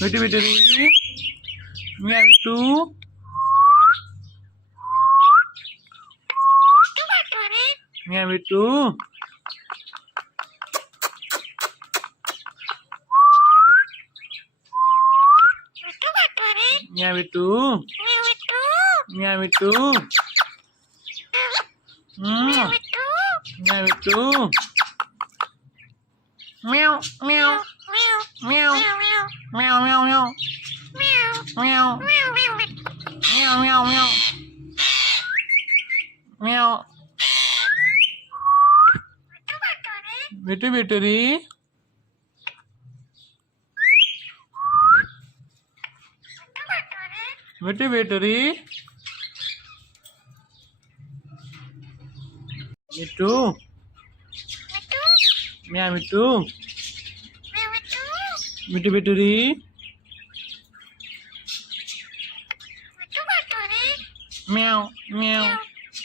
Bitty bitty. Meow two. Meow two. Meow two. Meow two. Meow two. Meow meow meow meow meow meow meow meow meow meow meow. Bitty bitty. Bitty bitty. Me too. Meow me too. Bitty bitty. Meow meow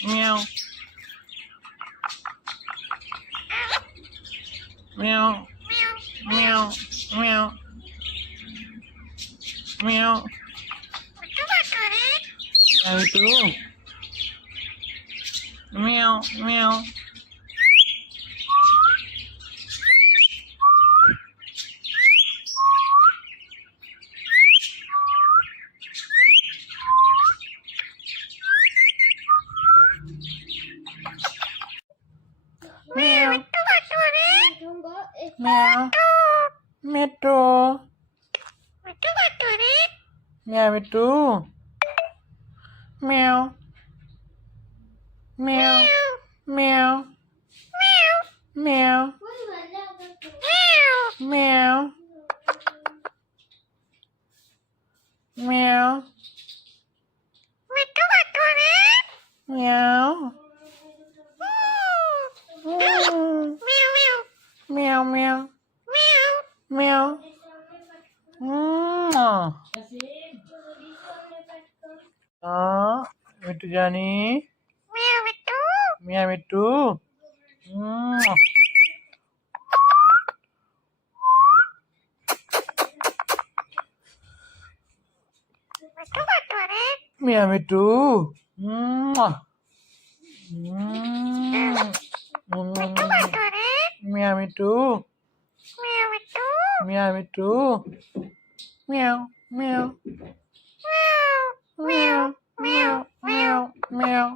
meow meow meow meow meow. Meow too. Meow meow. Meow. Meow. Me too. Meow me too. Meow. Meow. Meow. Meow. Meow. Meow. Meow. Meow meow. Meow. Itu Jani. Meow itu. Meow itu. Meow itu. Meow itu. Meow meow. Meow meow meow meow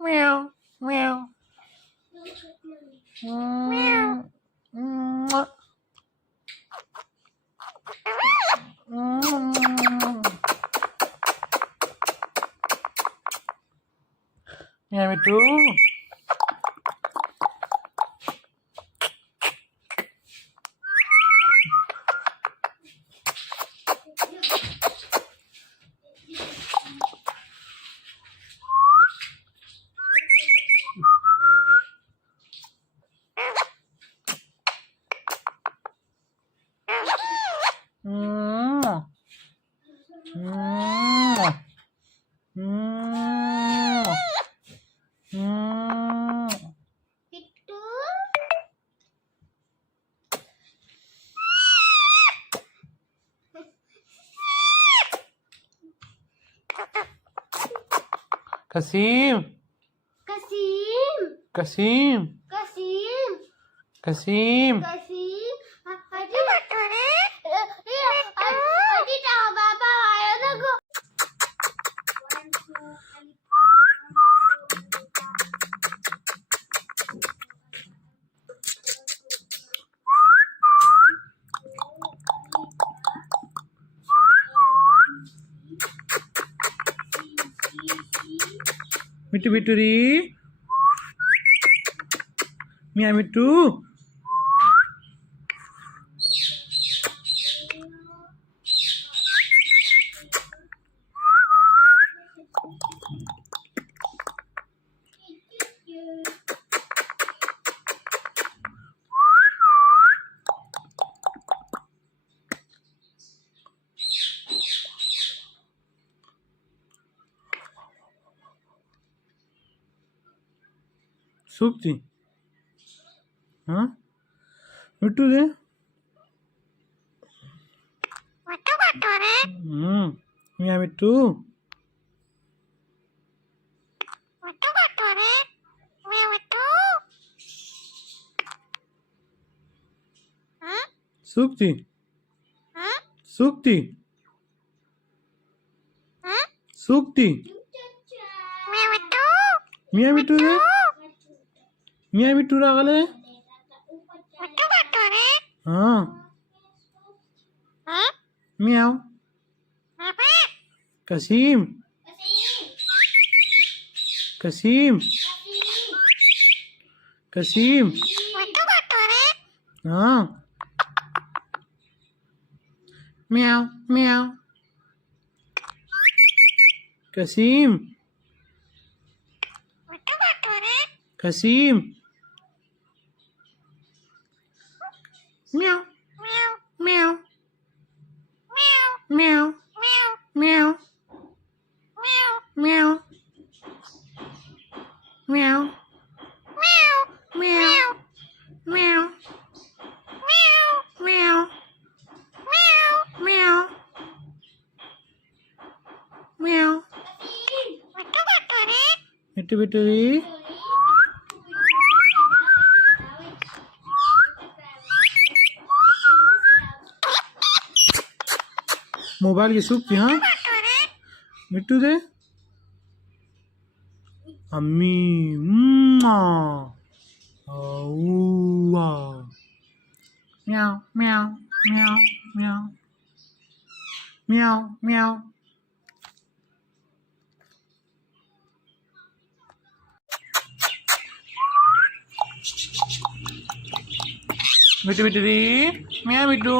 meow meow. Meow itu. Kasim. Kasim. Kasim. Kasim. Kasim. Kasim. Adi tahu Bapak ayo tunggu. Mitu mitu ri. Meow mitu. Supti. Huh? Mitu de. Me and me too. Sukti. Sukti. Sukti. Me and me too. Me and me too रागले. हाँ. Meow. Kasim. Kasim. Kasim. हाँ. Meow. Meow. Kasim. Kasim. Meow. Meow. Meow. Meow. Meow. Meow. Meow. Meow. Meow. Meow. Meow. Bittu bitturi. Mobile की सूखती हाँ मिट्टू दे अम्मी म्याओ म्याओ म्याओ म्याओ म्याओ म्याओ मिट्टू मिट्टू दी म्याओ मिट्टू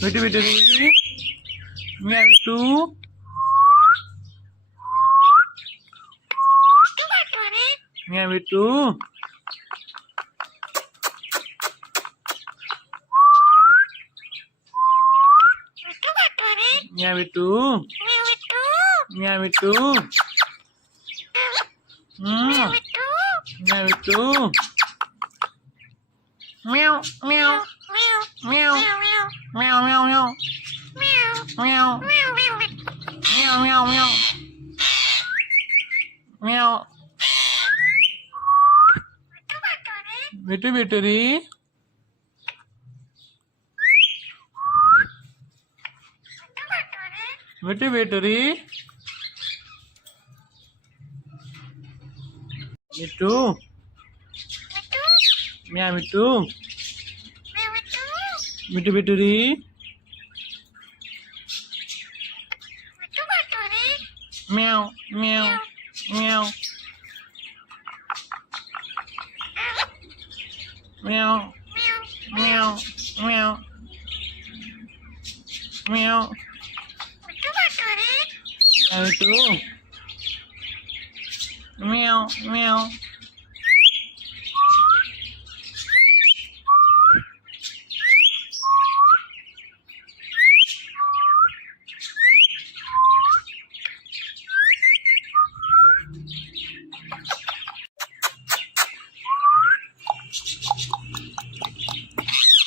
Bitte, bitte, mehr du. Mehr du. Mehr du. Mehr du. Mehr du. Meow, meow. Meow. Meow, meow, meow. Meow. Meow, meow, meow. Meow. Bittu bitturi. Bittu bitturi. Bittu. Meow, bittu. Bittu bitturi. Meow, meow, meow. Meow, meow, meow. Meow. Itu. Meow, meow.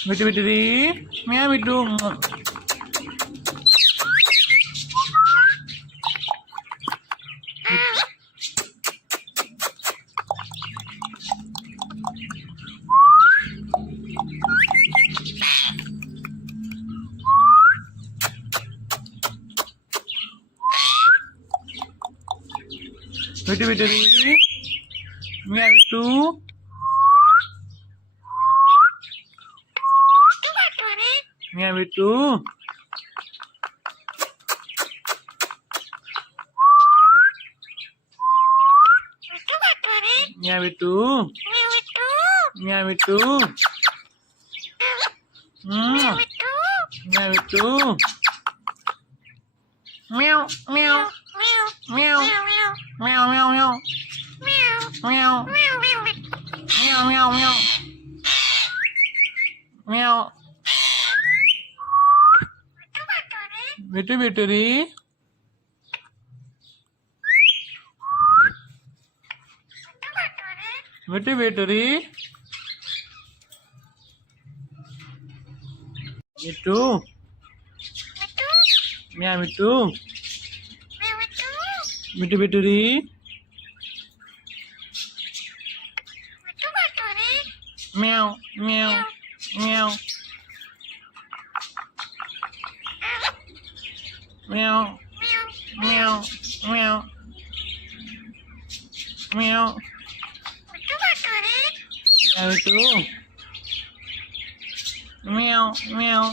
Bittu bittu di, meow bittu. Bittu bittu di, meow bittu. Meow bittu. Meow bittu. Meow bittu. Meow bittu. Meow meow. Meow. Meow meow meow. Meow. Meow meow meow. meow. Bitu bituri. Bitu bituri. Mitu. Meow mitu. Bitu bituri. Meow meow meow. Meow meow meow meow. Meow itu. Meow meow.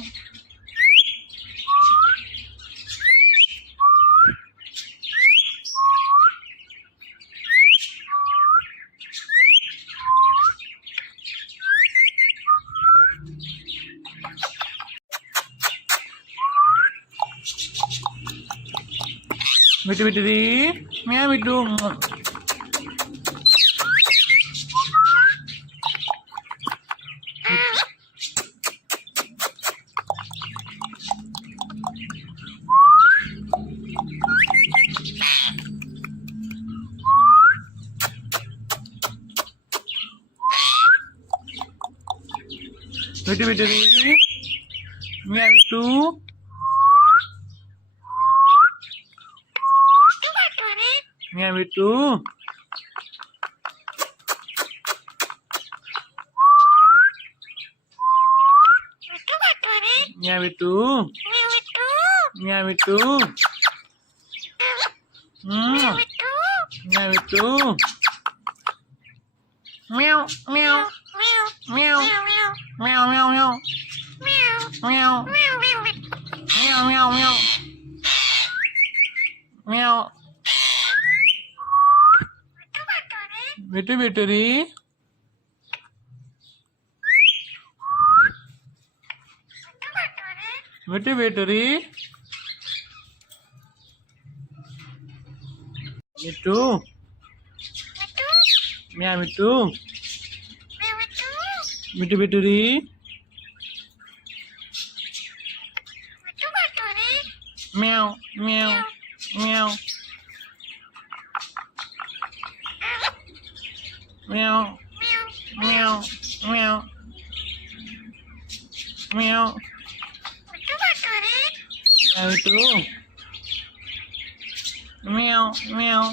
Bitu bituri. Meow bitu. Bitu bituri. Meow bitu. Meow bitu. Meow bitu. Meow bitu. Meow bitu. Meow meow meow meow meow meow. Meow. Meow meow meow. Meow. Bitu bituri. Bitu bituri. Mitu. Meow mitu. Bitu bituri. Meow meow meow. Meow meow meow meow. Meow itu. Meow meow.